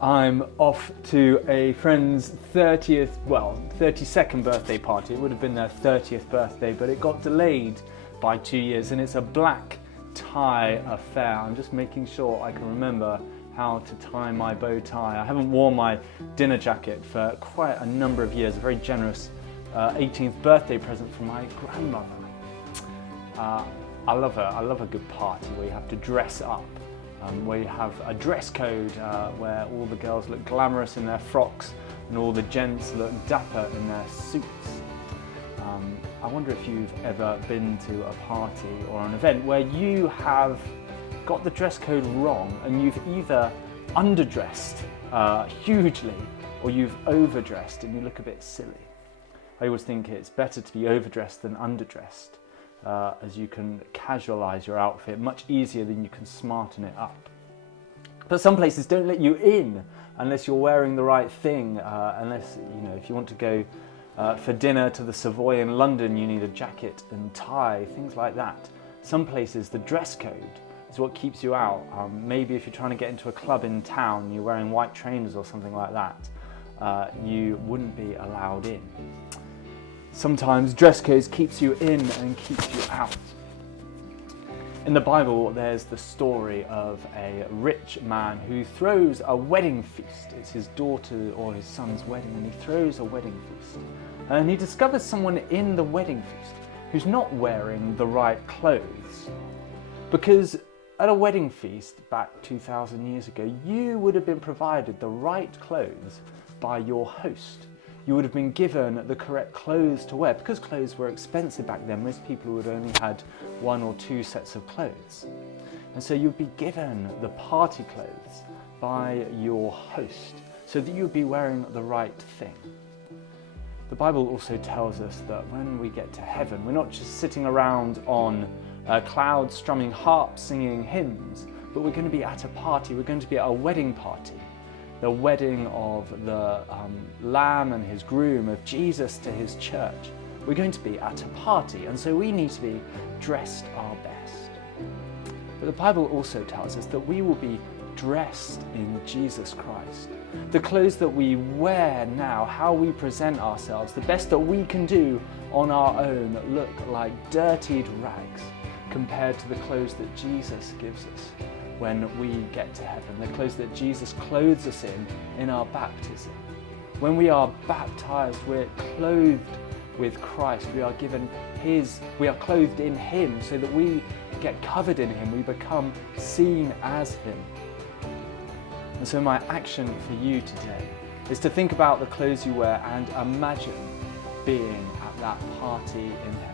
I'm off to a friend's 32nd birthday party. It would have been their 30th birthday, but it got delayed by 2 years, and it's a black tie affair. I'm just making sure I can remember how to tie my bow tie. I haven't worn my dinner jacket for quite a number of years, a very generous 18th birthday present from my grandmother. I love a good party where you have to dress up. Where you have a dress code where all the girls look glamorous in their frocks and all the gents look dapper in their suits. I wonder if you've ever been to a party or an event where you have got the dress code wrong and you've either underdressed hugely or you've overdressed and you look a bit silly. I always think it's better to be overdressed than underdressed. As you can casualize your outfit much easier than you can smarten it up. But some places don't let you in unless you're wearing the right thing, unless, if you want to go for dinner to the Savoy in London, you need a jacket and tie, things like that. Some places the dress code is what keeps you out. Maybe if you're trying to get into a club in town, you're wearing white trainers or something like that, you wouldn't be allowed in. Sometimes dress codes keeps you in and keeps you out. In the Bible, there's the story of a rich man who throws a wedding feast. It's his daughter or his son's wedding, and he throws a wedding feast. And he discovers someone in the wedding feast who's not wearing the right clothes. Because at a wedding feast back 2,000 years ago, you would have been provided the right clothes by your host. You would have been given the correct clothes to wear. Because clothes were expensive back then, most people would only had 1 or 2 sets of clothes. And so you'd be given the party clothes by your host so that you'd be wearing the right thing. The Bible also tells us that when we get to heaven, we're not just sitting around on clouds strumming harps, singing hymns, but we're going to be at a party. We're going to be at a wedding party. The wedding of the Lamb and his groom, of Jesus to his church. We're going to be at a party, and so we need to be dressed our best. But the Bible also tells us that we will be dressed in Jesus Christ. The clothes that we wear now, how we present ourselves, the best that we can do on our own look like dirtied rags compared to the clothes that Jesus gives us when we get to heaven, the clothes that Jesus clothes us in our baptism. When we are baptized, we're clothed with Christ. We are clothed in him so that we get covered in him. We become seen as him. And so my action for you today is to think about the clothes you wear and imagine being at that party in heaven.